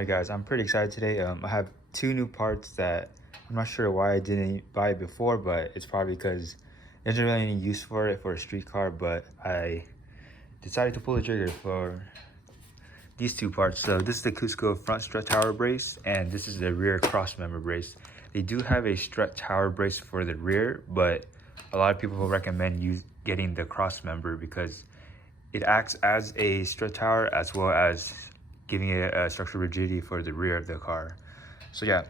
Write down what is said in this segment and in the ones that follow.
Alright guys, I'm pretty excited today. I have two new parts that I'm not sure why I didn't buy it before, but it's probably because there's not really any use for it for a street car, but I decided to pull the trigger for these two parts. So this is the Cusco front strut tower brace, and this is the rear cross member brace. They do have a strut tower brace for the rear, but a lot of people will recommend you getting the cross member because it acts as a strut tower as well as giving it a structural rigidity for the rear of the car. So yeah,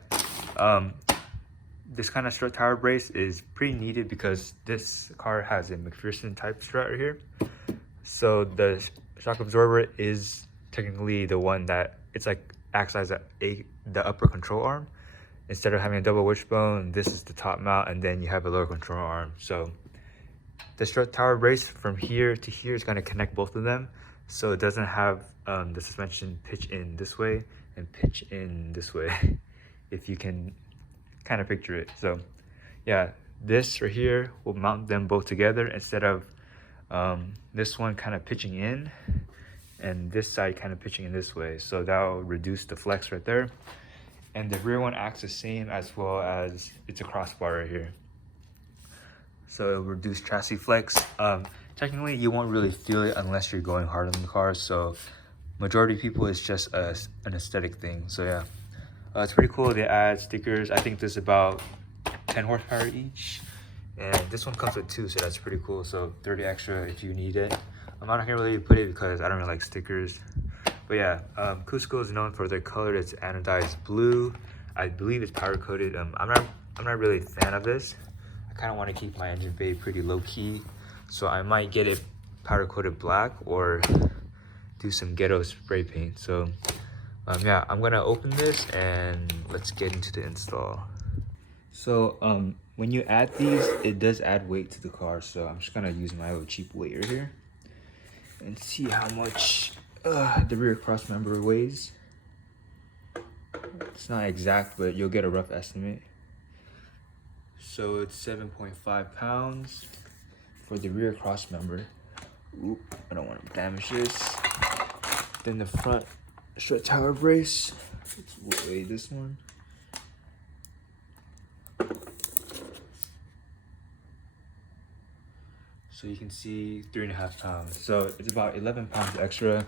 this kind of strut tower brace is pretty needed because this car has a McPherson type strut right here. So the shock absorber is technically the one that it's like acts as the upper control arm. Instead of having a double wishbone, this is the top mount, and then you have a lower control arm. So the strut tower brace from here to here is going to connect both of them, so it doesn't have the suspension pitch in this way and pitch in this way, if you can kind of picture it. So yeah, this right here will mount them both together instead of this one kind of pitching in and this side kind of pitching in this way. So that will reduce the flex right there. And the rear one acts the same, as well as it's a crossbar right here. So it'll reduce chassis flex. Technically, you won't really feel it unless you're going hard on the car. So majority of people, it's just an aesthetic thing. So yeah, it's pretty cool. They add stickers. I think this is about 10 horsepower each. And this one comes with 2, so that's pretty cool. So 30 extra if you need it. I'm not gonna really put it because I don't really like stickers. But yeah, Cusco is known for their color. It's anodized blue. I believe it's powder coated. I'm not really a fan of this. I kind of want to keep my engine bay pretty low key, so I might get it powder coated black or do some ghetto spray paint. So yeah, I'm gonna open this and let's get into the install. So when you add these, it does add weight to the car. So I'm just gonna use my little cheap weight right here and see how much the rear cross member weighs. It's not exact, but you'll get a rough estimate. So it's 7.5 pounds for the rear cross member. Oop, I don't want to damage this. Then the front strut tower brace, let's weigh this one. So you can see 3.5 pounds. So it's about 11 pounds extra.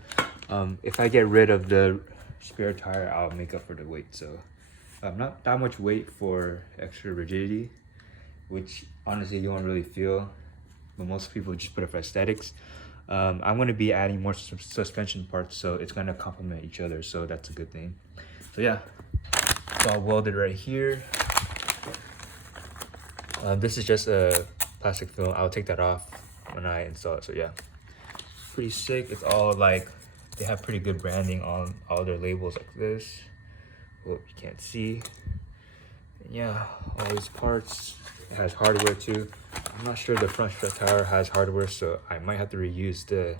If I get rid of the spare tire, I'll make up for the weight. So not that much weight for extra rigidity, which honestly you won't really feel, but most people just put it for aesthetics. I'm going to be adding more suspension parts, so it's going to complement each other, so that's a good thing. So yeah, it's all welded right here. This is just a plastic film. I'll take that off when I install it. So yeah, pretty sick. It's all like, they have pretty good branding on all their labels like this. Well, you can't see. And yeah, all these parts. It has hardware too. I'm not sure the front strut tower has hardware, so I might have to reuse the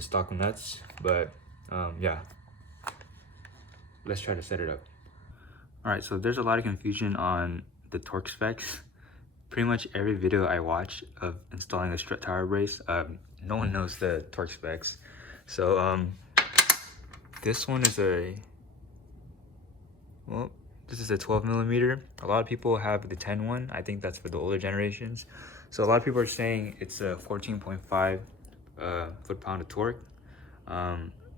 stock nuts. But yeah, let's try to set it up. All right, so there's a lot of confusion on the torque specs. Pretty much every video I watch of installing a strut tower brace, no one knows the torque specs. So this one is this is a 12 millimeter. A lot of people have the 10 one. I think that's for the older generations. So a lot of people are saying it's a 14.5 foot-pound of torque.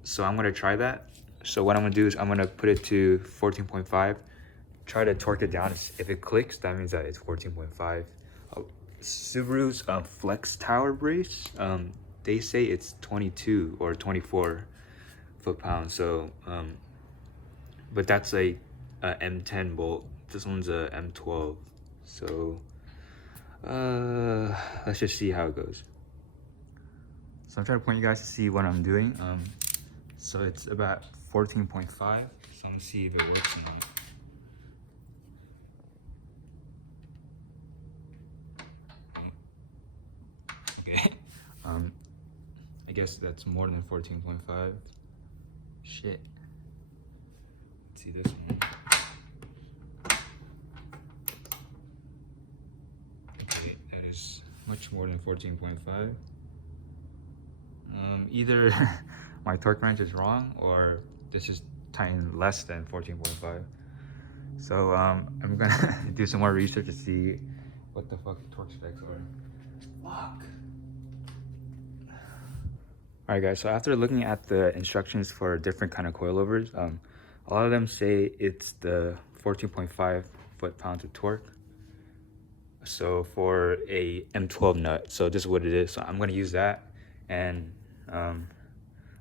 So I'm gonna try that. So what I'm gonna do is I'm gonna put it to 14.5. Try to torque it down. If it clicks, that means that it's 14.5. Subaru's Flex Tower brace, they say it's 22 or 24 foot-pounds. So, but that's a M10 bolt. This one's a M12. So, let's just see how it goes. So I'm trying to point you guys to see what I'm doing. So it's about 14.5. So I'm gonna see if it works or not. Okay, I guess that's more than 14.5. Shit. Let's see this one. Okay, that is much more than 14.5. Either my torque wrench is wrong, or this is tighten less than 14.5. So I'm gonna do some more research to see what the fuck torque specs are. Fuck. Alright guys, so after looking at the instructions for different kind of coilovers, a lot of them say it's the 14.5 foot-pounds of torque. So for a M12 nut, so this is what it is. So I'm gonna use that, and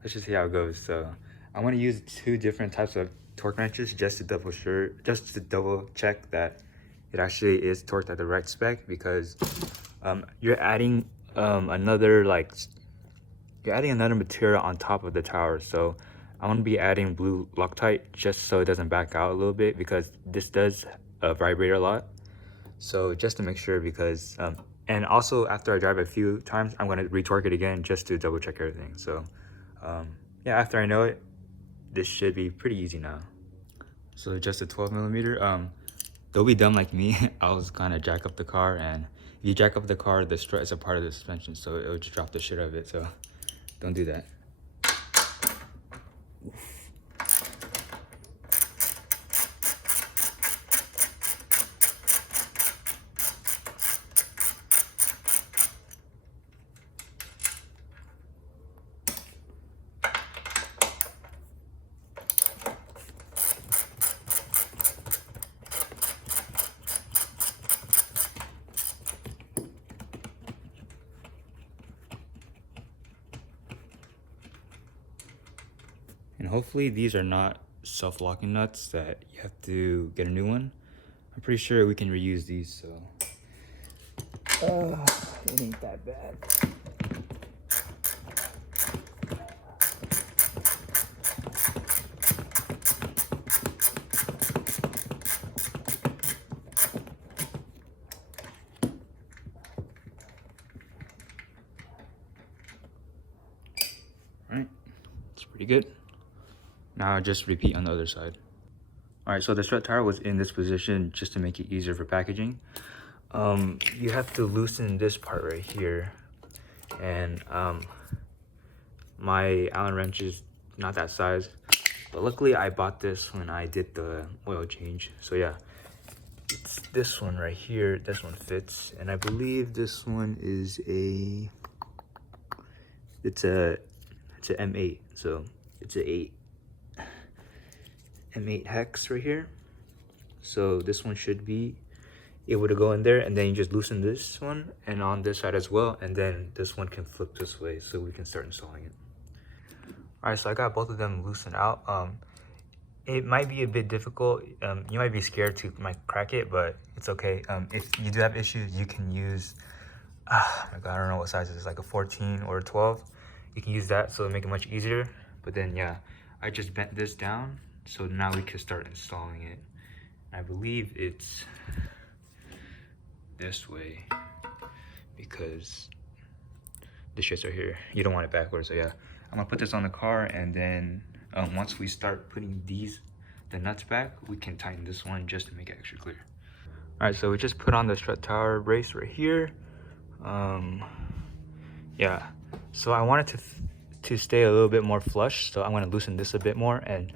let's just see how it goes. So I want to use 2 different types of torque wrenches just to double check that it actually is torqued at the right spec, because you're adding another material on top of the tower. So I want to be adding blue Loctite just so it doesn't back out a little bit, because this does vibrate a lot. So just to make sure, because and also after I drive a few times, I'm going to retorque it again just to double check everything. So yeah, after I know it, this should be pretty easy now. So just a 12mm. Don't be dumb like me. I was gonna jack up the car, and if you jack up the car, the strut is a part of the suspension, so it would just drop the shit out of it. So don't do that. And hopefully these are not self-locking nuts that you have to get a new one. I'm pretty sure we can reuse these, so it ain't that bad. Alright, it's pretty good. Now just repeat on the other side. Alright, so the strut tire was in this position just to make it easier for packaging. You have to loosen this part right here, and my Allen wrench is not that size, but luckily I bought this when I did the oil change. So yeah, it's this one right here. This one fits, and I believe this one is it's a M8, so it's a M8 hex right here. So this one should be able to go in there, and then you just loosen this one and on this side as well, and then this one can flip this way so we can start installing it. All right, so I got both of them loosened out. It might be a bit difficult. You might be scared to crack it, but it's okay. If you do have issues, you can use my God, I don't know what size it is, like a 14 or a 12. You can use that, so it'll make it much easier. But then yeah, I just bent this down, so now we can start installing it. I believe it's this way, because the shits are here. You don't want it backwards. So yeah, I'm gonna put this on the car, and then once we start putting the nuts back, we can tighten this one just to make it extra clear. All right, so we just put on the strut tower brace right here. Yeah, so I wanted to stay a little bit more flush, so I'm gonna loosen this a bit more and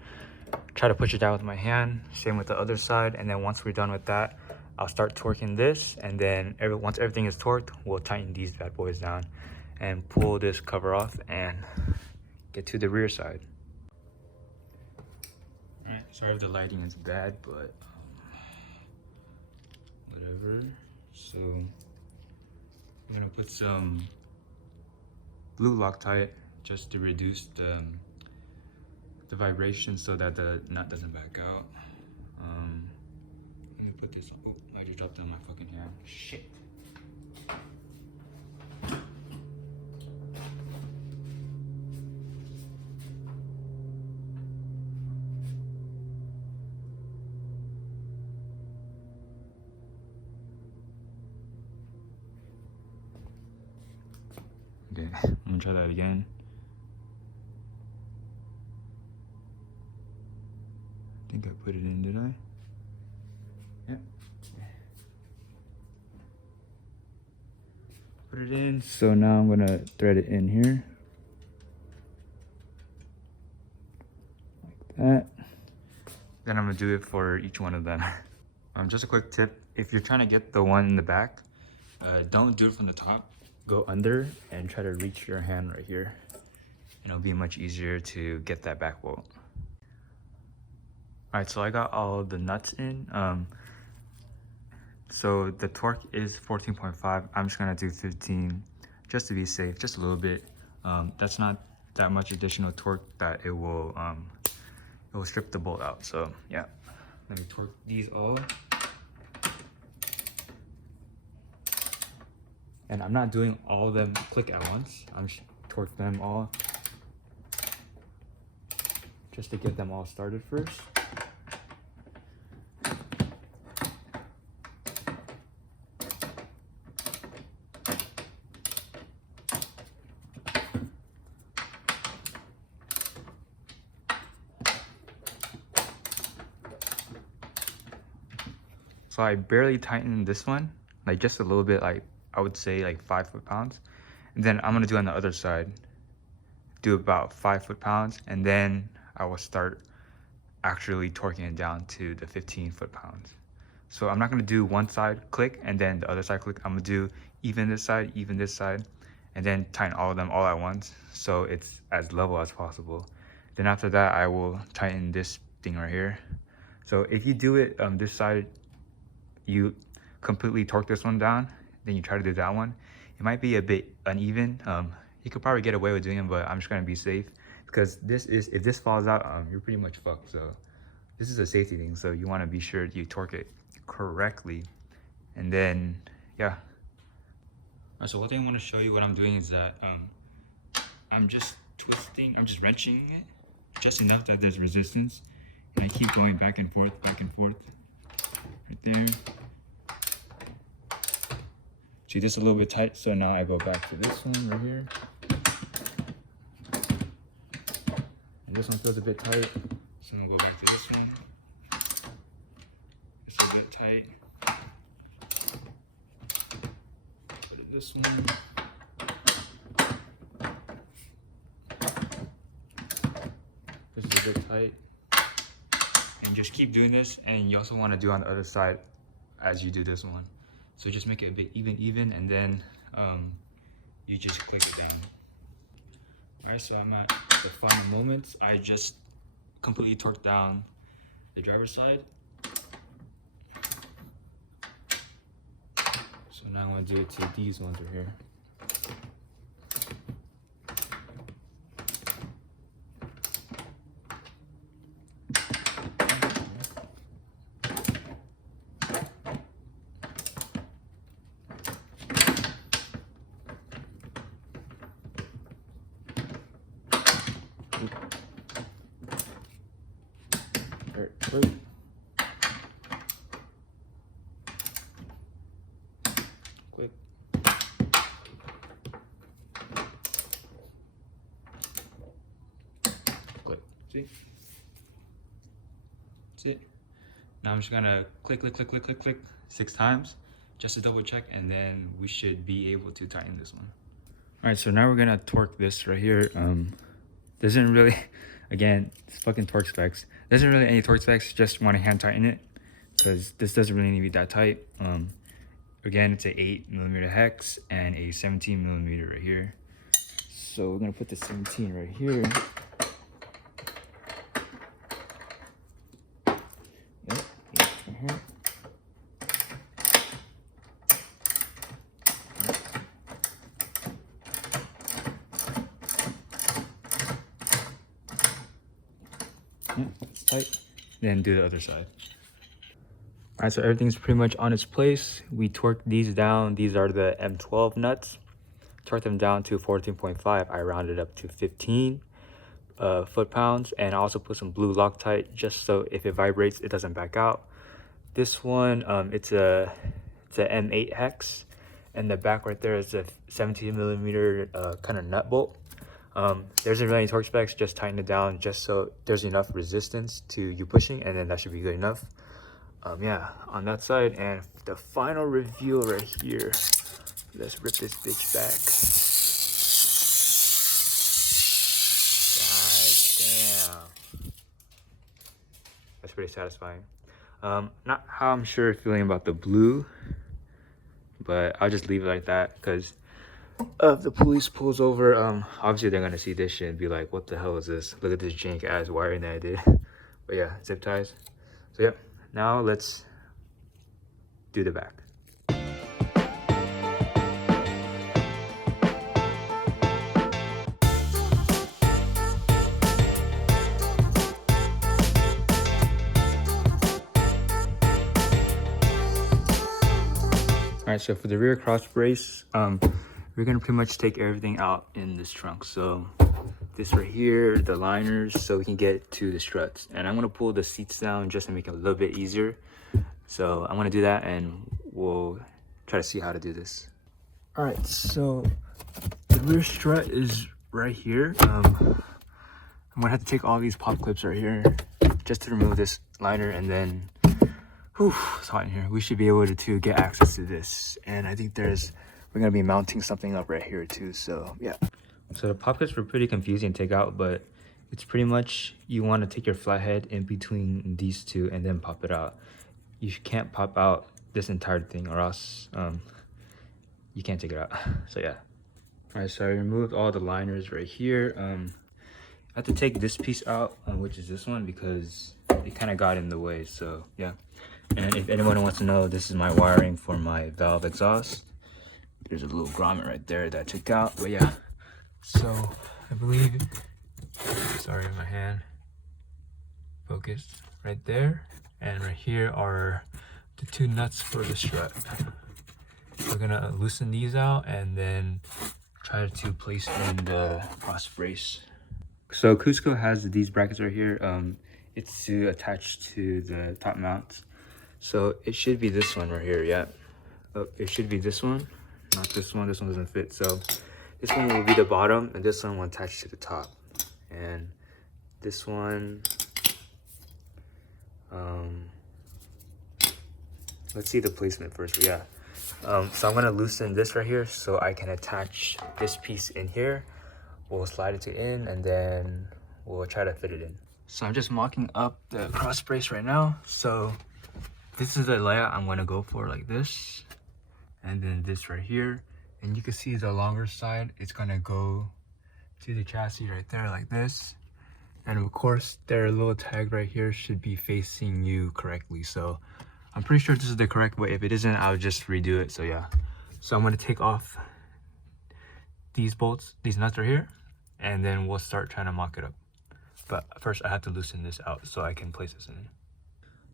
try to push it down with my hand. Same with the other side, and then once we're done with that, I'll start torquing this, and then once everything is torqued, we'll tighten these bad boys down and pull this cover off and get to the rear side. Alright, sorry if the lighting is bad, but whatever. So I'm gonna put some blue Loctite just to reduce the vibration so that the nut doesn't back out. Let me put this on. Oh, I just dropped it on my fucking hand. Shit. Okay, I'm gonna try that again. I think I put it in, did I? Yep. Put it in. So now I'm gonna thread it in here. Like that. Then I'm gonna do it for each one of them. Just a quick tip, if you're trying to get the one in the back, don't do it from the top. Go under and try to reach your hand right here. And it'll be much easier to get that back bolt. Alright, so I got all the nuts in. So the torque is 14.5. I'm just gonna do 15 just to be safe, just a little bit. That's not that much additional torque that it will strip the bolt out. So yeah, let me torque these all. And I'm not doing all of them click at once. I'm just torque them all just to get them all started first. So I barely tightened this one, like just a little bit, like I would say like 5 foot-pounds. And then I'm gonna do on the other side, do about 5 foot-pounds, and then I will start actually torquing it down to the 15 foot-pounds. So I'm not gonna do one side click and then the other side click. I'm gonna do even this side, and then tighten all of them all at once, so it's as level as possible. Then after that, I will tighten this thing right here. So if you do it this side, you completely torque this one down, then you try to do that one, it might be a bit uneven. You could probably get away with doing it, but I'm just gonna be safe, because if this falls out, you're pretty much fucked. So this is a safety thing, so you want to be sure you torque it correctly. And then yeah. Alright, so one thing I want to show you what I'm doing is that I'm just wrenching it just enough that there's resistance, and I keep going back and forth right there. See, this is a little bit tight, so now I go back to this one right here. And this one feels a bit tight, so I'm gonna go back to this one. It's a bit tight. Put it this one. This is a bit tight. And just keep doing this, and you also want to do on the other side as you do this one. So just make it a bit even, and then you just click it down. Alright, so I'm at the final moments. I just completely torqued down the driver's side. So now I want to do it to these ones right here. Click. Click. Click. See? That's it. Now I'm just gonna click 6 times just to double check, and then we should be able to tighten this one. All right, so now we're gonna torque this right here. There isn't really, again, it's fucking torque specs. There isn't really any torque specs, just want to hand tighten it, because this doesn't really need to be that tight. Again, it's a 8mm hex and a 17mm right here. So we're gonna put the 17 right here. Yep, right here. It's tight. Then do the other side. All right, so everything's pretty much on its place. We torqued these down. These are the M12 nuts. Torqued them down to 14.5. I rounded up to 15 foot-pounds, and I also put some blue Loctite just so if it vibrates, it doesn't back out. This one, it's a M8 hex, and the back right there is a 17mm kind of nut bolt. There's really any torque specs, just tighten it down just so there's enough resistance to you pushing, and then that should be good enough. Yeah, on that side. And the final reveal right here, let's rip this bitch back. God damn, that's pretty satisfying. Not how I'm sure feeling about the blue, but I'll just leave it like that, because if the police pulls over, obviously they're gonna see this shit and be like, what the hell is this? Look at this jank ass wiring that I did. But yeah, zip ties. So yeah, now let's do the back. All right, so for the rear cross brace, we're gonna pretty much take everything out in this trunk. So this right here, the liners, so we can get to the struts. And I'm gonna pull the seats down just to make it a little bit easier. So I'm gonna do that and we'll try to see how to do this. All right, so the rear strut is right here. I'm gonna have to take all these pop clips right here just to remove this liner, and then whew, it's hot in here. We should be able to get access to this. And I think we're gonna be mounting something up right here too, so yeah. So the pop clips were pretty confusing to take out, but it's pretty much, you wanna take your flathead in between these two and then pop it out. You can't pop out this entire thing, or else you can't take it out. So yeah. All right, so I removed all the liners right here. I have to take this piece out, which is this one, because it kind of got in the way, so yeah. And if anyone wants to know, this is my wiring for my valve exhaust. There's a little grommet right there that I took out, but yeah. So I believe, sorry, my hand focused right there, and right here are the two nuts for the strut. We're gonna loosen these out and then try to place in the cross brace. So Cusco has these brackets right here. It's to attach to the top mounts. So it should be this one right here, yeah. Oh, it should be this one, not this one. This one doesn't fit. So this one will be the bottom, and this one will attach to the top. And this one, let's see the placement first. Yeah. So I'm gonna loosen this right here so I can attach this piece in here. We'll slide it in, and then we'll try to fit it in. So I'm just mocking up the cross brace right now. So this is the layout I'm gonna go for, like this, and then this right here. And you can see the longer side, it's gonna go to the chassis right there, like this. And of course, their little tag right here should be facing you correctly. So I'm pretty sure this is the correct way. If it isn't, I'll just redo it. So yeah. So I'm gonna take off these bolts, these nuts right here, and then we'll start trying to mock it up. But first I have to loosen this out so I can place this in.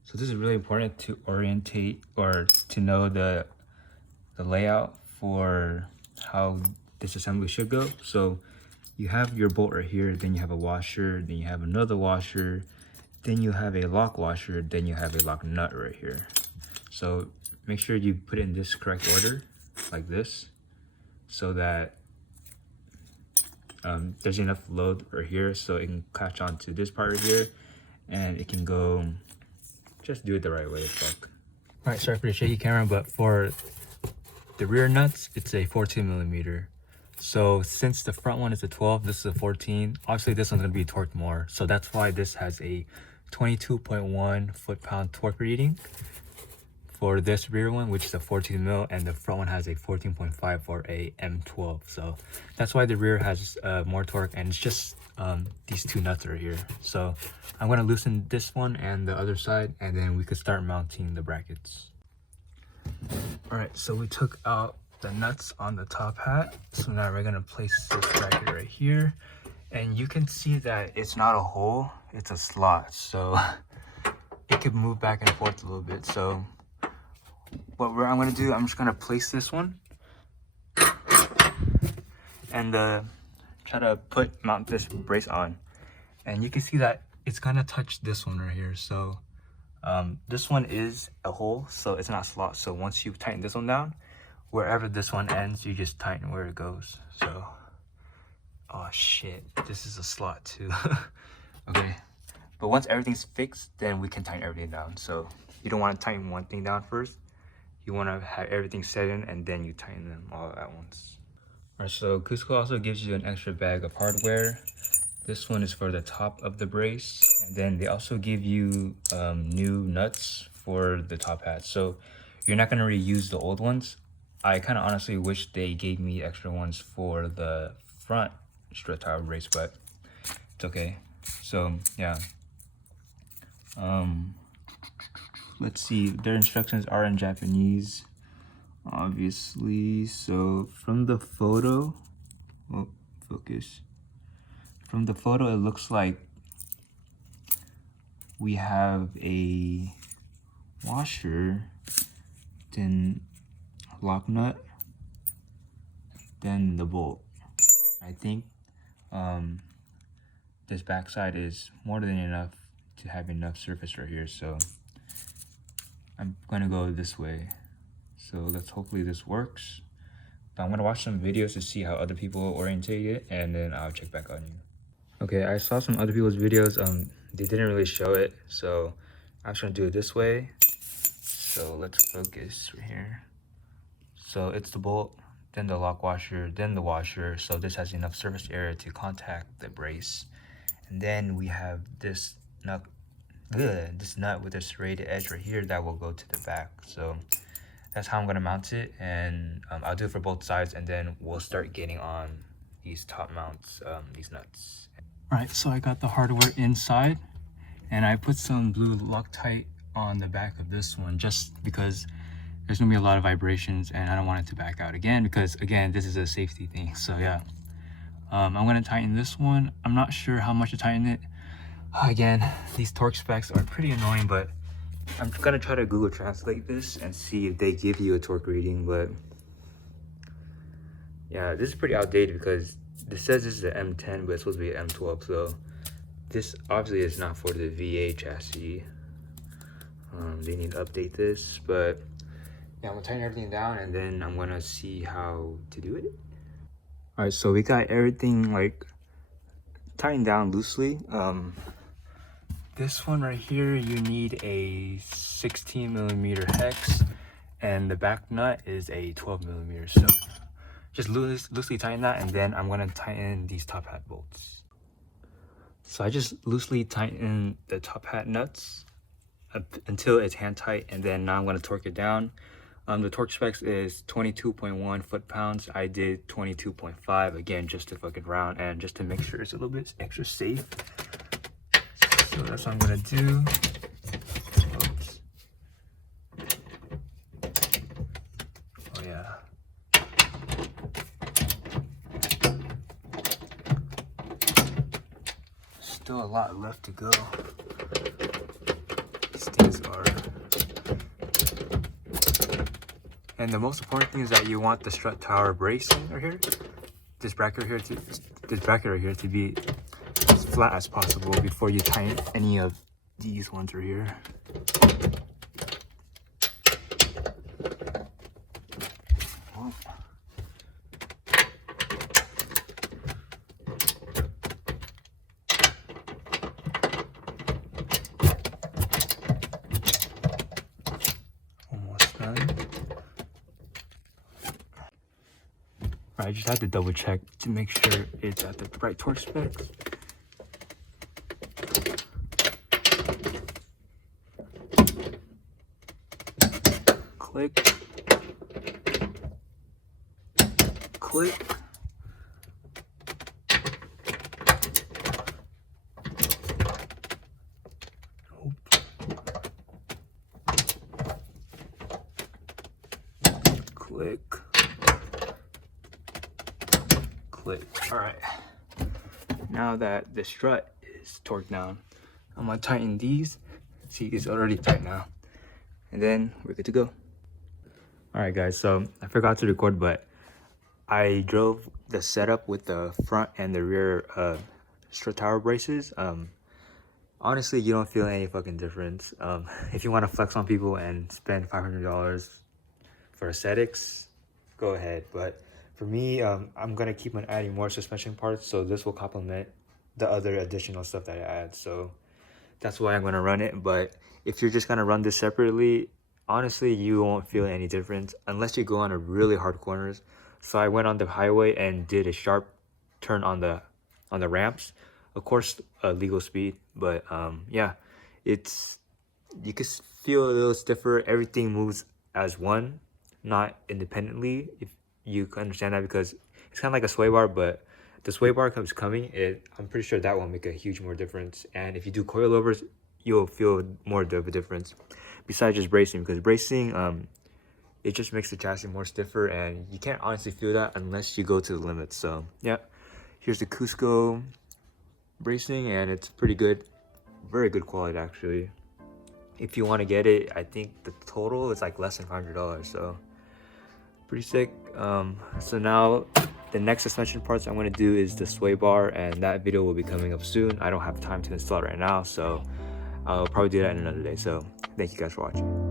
So this is really important to orientate, or to know the layout for how this assembly should go. So you have your bolt right here, then you have a washer, then you have another washer, then you have a lock washer, then you have a lock nut right here. So make sure you put it in this correct order, like this, so that there's enough load right here so it can catch onto this part right here, and it can go. Just do it the right way, fuck. All right, sorry for the shaky camera, but for the rear nuts, it's a 14mm. So since the front one is a 12, this is a 14. Obviously, this one's gonna be torqued more. So that's why this has a 22.1 foot-pound torque rating for this rear one, which is a 14mm, and the front one has a 14.5 for a M12. So that's why the rear has more torque, and it's just these two nuts right here. So I'm going to loosen this one and the other side, and then we could start mounting the brackets. All right, so we took out the nuts on the top hat. So now we're going to place this bracket right here, and you can see that it's not a hole, it's a slot. So it could move back and forth a little bit. So what I'm going to do, I'm just going to place this one and try to mount this brace on. And you can see that it's going to touch this one right here. So this one is a hole, so it's not a slot. So once you tighten this one down, wherever this one ends, you just tighten where it goes. So, oh shit, this is a slot too. Okay, but once everything's fixed, then we can tighten everything down. So you don't want to tighten one thing down first. You want to have everything set in, and then you tighten them all at once. All right, so Cusco also gives you an extra bag of hardware. This one is for the top of the brace, and then they also give you new nuts for the top hat. So you're not gonna reuse the old ones. I kind of honestly wish they gave me extra ones for the front strut tower brace, but it's okay. So yeah. Let's see, their instructions are in Japanese, obviously. So from the photo, oh, focus. From the photo, it looks like we have a washer, then lock nut, then the bolt. I think this backside is more than enough to have enough surface right here, so I'm gonna go this way. So let's hopefully this works. But I'm gonna watch some videos to see how other people orientate it, and then I'll check back on you. Okay, I saw some other people's videos. They didn't really show it, so I'm just gonna do it this way. So let's focus right here. So it's the bolt, then the lock washer, then the washer. So this has enough surface area to contact the brace. And then we have this nut with a serrated edge right here that will go to the back. So that's how I'm gonna mount it, and I'll do it for both sides, and then we'll start getting on these top mounts, these nuts. All right, so I got the hardware inside, and I put some blue Loctite on the back of this one just because there's gonna be a lot of vibrations, and I don't want it to back out again because, again, this is a safety thing. So yeah, I'm gonna tighten this one. I'm not sure how much to tighten it. Again, these torque specs are pretty annoying, but I'm gonna try to Google Translate this and see if they give you a torque reading. But yeah, this is pretty outdated because this says this is an M10, but it's supposed to be an M12. So this obviously is not for the VA chassis. They need to update this, but yeah, I'm gonna tighten everything down, and then I'm gonna see how to do it. All right, so we got everything like tightened down loosely. This one right here, you need a 16mm hex, and the back nut is a 12mm. So just loosely tighten that, and then I'm gonna tighten these top hat bolts. So I just loosely tighten the top hat nuts until it's hand tight, and then now I'm gonna torque it down. The torque specs is 22.1 foot-pounds. I did 22.5, again, just to fucking round and just to make sure it's a little bit extra safe. So that's what I'm gonna do. Oops. Oh yeah. Still a lot left to go. These things are. And the most important thing is that you want the strut tower bracing right here. This bracket right here to be as flat as possible before you tighten any of these ones right here. Almost done. I just had to double check to make sure it's at the right torque specs. Click. Click. Click. Click. All right. Now that the strut is torqued down, I'm gonna tighten these. See, it's already tight now. And then we're good to go. All right, guys, so I forgot to record, but I drove the setup with the front and the rear strut tower braces. Honestly, you don't feel any fucking difference. If you want to flex on people and spend $500 for aesthetics, go ahead. But for me, I'm gonna keep on adding more suspension parts, so this will complement the other additional stuff that I add. So that's why I'm gonna run it. But if you're just gonna run this separately, honestly, you won't feel any difference unless you go on a really hard corners. So I went on the highway and did a sharp turn on the ramps. of course legal speed, but yeah, it's, you can feel a little stiffer. Everything moves as one, not independently, if you can understand that, because it's kind of like a sway bar, but the sway bar comes coming, I'm pretty sure that will make a huge more difference. And if you do coilovers, you'll feel more of a difference besides just bracing, because bracing it just makes the chassis more stiffer, and you can't honestly feel that unless you go to the limits. So yeah, here's the Cusco bracing, and it's pretty good, very good quality actually. If you want to get it, I think the total is like less than $500, so pretty sick. So now the next suspension parts I'm going to do is the sway bar, and that video will be coming up soon. I don't have time to install it right now, so I'll probably do that in another day. So thank you guys for watching.